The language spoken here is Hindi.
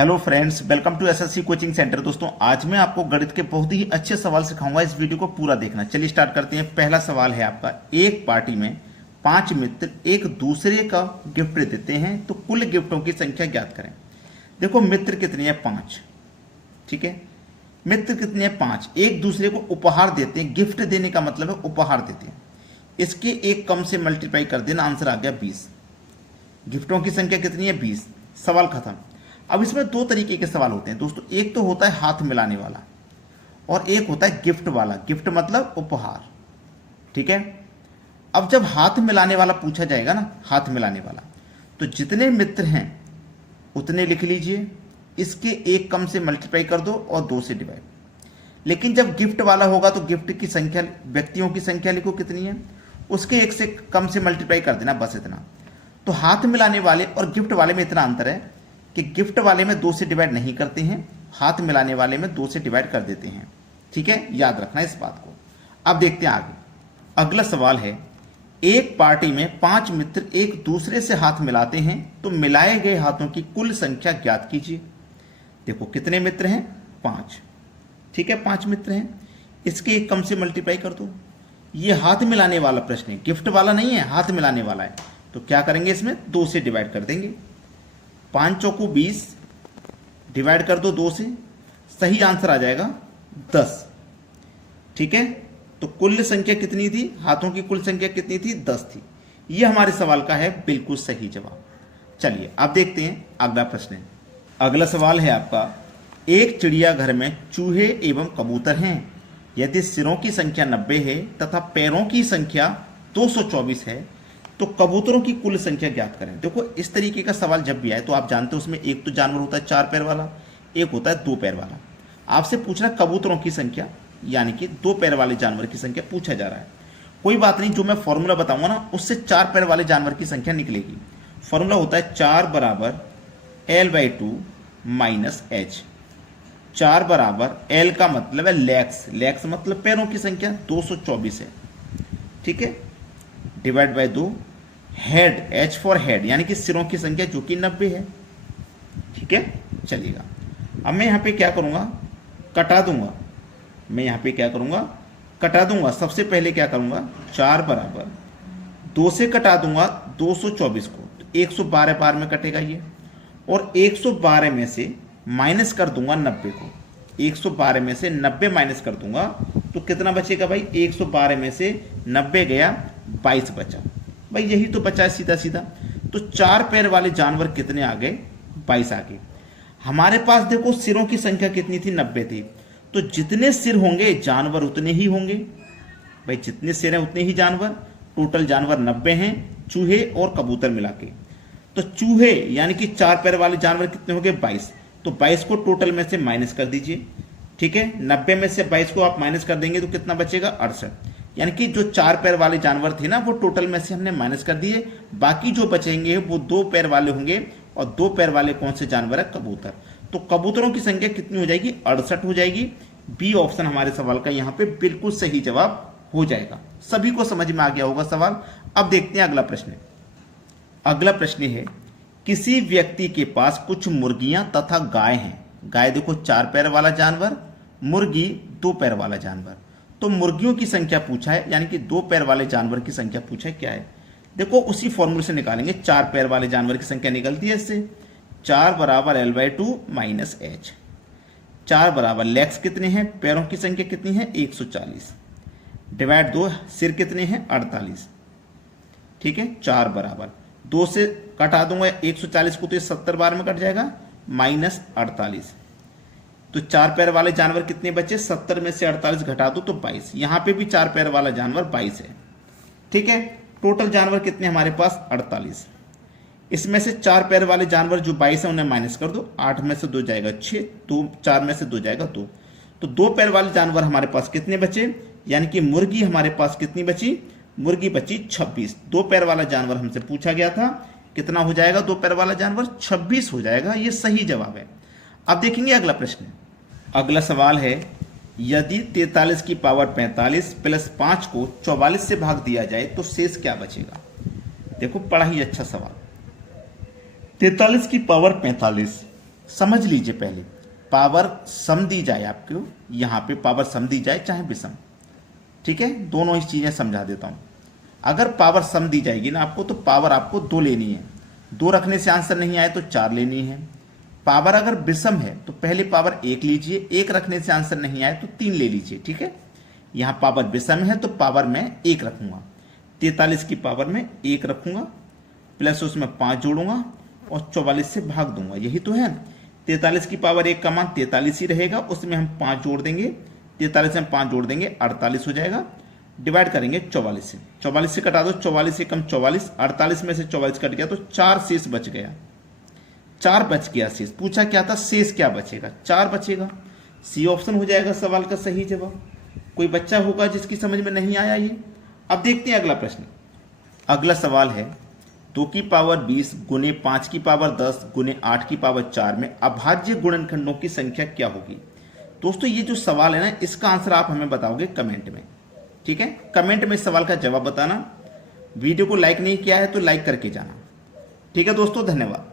Hello friends, welcome to SSC coaching centre. दोस्तों, आज मैं आपको गणित के बहुत ही अच्छे सवाल सिखाऊंगा। इस वीडियो को पूरा देखना। चलिए स्टार्ट करते हैं। पहला सवाल है आपका, एक पार्टी में 5 मित्र एक दूसरे का गिफ्ट देते हैं तो कुल गिफ्टों की संख्या ज्ञात करें। देखो, मित्र कितने हैं? 5। ठीक है, मित्र कितने हैं? 5। एक दूसरे को उपहार देते हैं। गिफ्ट देने का मतलब है उपहार देते हैं। इसके एक कम से मल्टीप्लाई कर देना, आंसर आ गया 20। गिफ्टों की संख्या कितनी है? 20। सवाल खत्म। अब इसमें दो तरीके के सवाल होते हैं दोस्तों। एक तो होता है हाथ मिलाने वाला और एक होता है गिफ्ट वाला। गिफ्ट मतलब उपहार। ठीक है, अब जब हाथ मिलाने वाला पूछा जाएगा ना, हाथ मिलाने वाला, तो जितने मित्र हैं उतने लिख लीजिए, इसके एक कम से मल्टीप्लाई कर दो और 2 से डिवाइड। लेकिन जब गिफ्ट वाला होगा तो गिफ्ट की संख्या, व्यक्तियों की संख्या लिखो कितनी है, उसके एक से कम से मल्टीप्लाई कर देना, बस इतना। तो हाथ मिलाने वाले और गिफ्ट वाले में इतना अंतर है कि गिफ्ट वाले में 2 से डिवाइड नहीं करते हैं, हाथ मिलाने वाले में 2 से डिवाइड कर देते हैं। ठीक है, याद रखना इस बात को। अब देखते हैं आगे। अगला सवाल है, एक पार्टी में 5 मित्र एक दूसरे से हाथ मिलाते हैं तो मिलाए गए हाथों की कुल संख्या ज्ञात कीजिए। देखो, कितने मित्र हैं? 5। ठीक है, 5 मित्र हैं, इसके एक कम से मल्टीप्लाई कर दो। ये हाथ मिलाने वाला प्रश्न है, गिफ्ट वाला नहीं है, हाथ मिलाने वाला है। तो क्या करेंगे, इसमें 2 से डिवाइड कर देंगे। 5 चौको 20, डिवाइड कर दो 2 से, सही आंसर आ जाएगा 10। ठीक है, तो कुल संख्या कितनी थी? हाथों की कुल संख्या कितनी थी? 10 थी। यह हमारे सवाल का है बिल्कुल सही जवाब। चलिए अब देखते हैं अगला प्रश्न। अगला सवाल है आपका, एक चिड़ियाघर में चूहे एवं कबूतर हैं। यदि सिरों की संख्या 90 है तथा पैरों की संख्या 224 है तो कबूतरों की कुल संख्या ज्ञात करें। देखो, इस तरीके का सवाल जब भी आए तो आप जानते हो उसमें एक तो जानवर होता है 4 पैर वाला, एक होता है 2 पैर वाला। आपसे पूछना कबूतरों की संख्या, यानी कि 2 पैर वाले जानवर की संख्या पूछा जा रहा है। कोई बात नहीं, जो मैं फॉर्मूला बताऊंगा ना उससे 4 पैर वाले जानवर की संख्या निकलेगी। फॉर्मूला होता है 4 बराबर L/2 माइनस H। 4 बराबर L का मतलब है लैक्स, लैक्स मतलब पैरों की संख्या 224 है। ठीक है, divide by 2, head, H for head, यानी कि सिरों की संख्या जो कि 90 है। ठीक है, चलिएगा। अब मैं यहां पे क्या करूंगा, कटा दूंगा। मैं यहां पे क्या करूंगा, कटा दूंगा। सबसे पहले क्या करूंगा, 4 बराबर 2 से कटा दूंगा 224 को, तो 112 बार में कटेगा ये, और 112 में से माइनस कर दूंगा 90 को। 112 में से 90 माइनस कर दूंगा तो कितना बचेगा भाई? 112 में से 90 गया, 22 बचा। भाई यही तो बचा है सीधा सीधा। तो 4 पैर वाले जानवर कितने आ गए? 22 आ गए। हमारे पास देखो सिरों की संख्या कितनी थी? 90 थी। तो जितने सिर होंगे जानवर उतने ही होंगे। भाई जितने सिर हैं उतने ही जानवर। टोटल जानवर 90 हैं, चूहे और कबूतर मिला के। तो चूहे यानी कि 4 पैर वाले जानवर कितने हो गए? 22। तो 22 को टोटल में से माइनस कर दीजिए। ठीक है, 90 में से 22 को आप माइनस कर देंगे तो कितना बचेगा? 68। यानी कि जो 4 पैर वाले जानवर थे ना वो टोटल में से हमने माइनस कर दिए। बाकी जो बचेंगे वो 2 पैर वाले होंगे, और 2 पैर वाले कौन से जानवर है? कबूतर। तो कबूतरों की संख्या कितनी हो जाएगी? 68 हो जाएगी। बी ऑप्शन हमारे सवाल का यहाँ पे बिल्कुल सही जवाब हो जाएगा। सभी को समझ में आ गया होगा सवाल। अब देखते हैं अगला प्रश्न। अगला प्रश्न है, किसी व्यक्ति के पास कुछ मुर्गियां तथा गाय हैं। गाय देखो 4 पैर वाला जानवर, मुर्गी 2 पैर वाला जानवर। तो मुर्गियों की संख्या पूछा है, यानी कि 2 पैर वाले जानवर की संख्या पूछा है। क्या है? देखो उसी फॉर्मूले से निकालेंगे। 4 पैर वाले जानवर की संख्या निकलती है इससे। 4 बराबर L/2 माइनस H। 4 बराबर लैक्स कितने हैं? पैरों की संख्या कितनी है? 140। डिवाइड 2, सिर कितने हैं? 48। ठीक है, 4 बराबर 2 से कटा दूंगा 140 को तो ये 70 बार में कट जाएगा, माइनस 48। तो 4 पैर वाले जानवर कितने बचे? 70 में से 48 घटा दो तो 22। यहां पे भी 4 पैर वाला जानवर 22 है। ठीक है, टोटल जानवर कितने हमारे पास? 48। इसमें से 4 पैर वाले जानवर जो 22 है उन्हें माइनस कर दो। 8 में से 2 जाएगा 6, तो 4 में से 2 जाएगा 2। तो 2 पैर वाले जानवर हमारे पास कितने बचे? यानी कि मुर्गी हमारे पास कितनी बची? मुर्गी बची 26। 2 पैर वाला जानवर हमसे पूछा गया था, कितना हो जाएगा 2 पैर वाला जानवर? 26 हो जाएगा। ये सही जवाब है। अब देखेंगे अगला प्रश्न। अगला सवाल है, यदि 43 की पावर 45 प्लस 5 को 44 से भाग दिया जाए तो शेष क्या बचेगा? देखो बड़ा ही अच्छा सवाल। 43 की पावर 45 समझ लीजिए पहले पावर सम दी जाए आपको, यहाँ पे पावर सम दी जाए चाहे विषम, ठीक है, दोनों ही चीजें समझा देता हूं। अगर पावर सम दी जाएगी ना आपको, तो पावर आपको 2 लेनी है, 2 रखने से आंसर नहीं आए तो 4 लेनी है। पावर अगर विषम है तो पहले पावर 1 लीजिए, 1 रखने से आंसर नहीं आए तो 3 ले लीजिए, ठीक है। यहाँ पावर विषम है तो पावर में 1 रखूंगा, 43 की पावर में 1 रखूंगा, प्लस उसमें 5 जोड़ूंगा और 44 से भाग दूंगा, यही तो है। 43 की पावर 1 का मान 43 ही रहेगा, उसमें हम 5 जोड़ देंगे, 43 में 5 जोड़ देंगे 48 हो जाएगा, डिवाइड करेंगे 44 से, 44 से कटा दो, 44 से कम 44, 48 में से 44 कट गया तो 4 शेष बच गया, 4 बच गया शेष। पूछा क्या था, शेष क्या बचेगा, 4 बचेगा। सी ऑप्शन हो जाएगा सवाल का सही जवाब। कोई बच्चा होगा जिसकी समझ में नहीं आया ये। अब देखते हैं अगला प्रश्न। अगला सवाल है 2 की पावर 20 गुने 5 की पावर 10 गुने 8 की पावर 4 में अभाज्य गुणनखंडों की संख्या क्या होगी। दोस्तों ये जो सवाल है ना, इसका आंसर आप हमें बताओगे कमेंट में, ठीक है। कमेंट में इस सवाल का जवाब बताना। वीडियो को लाइक नहीं किया है तो लाइक करके जाना, ठीक है दोस्तों, धन्यवाद।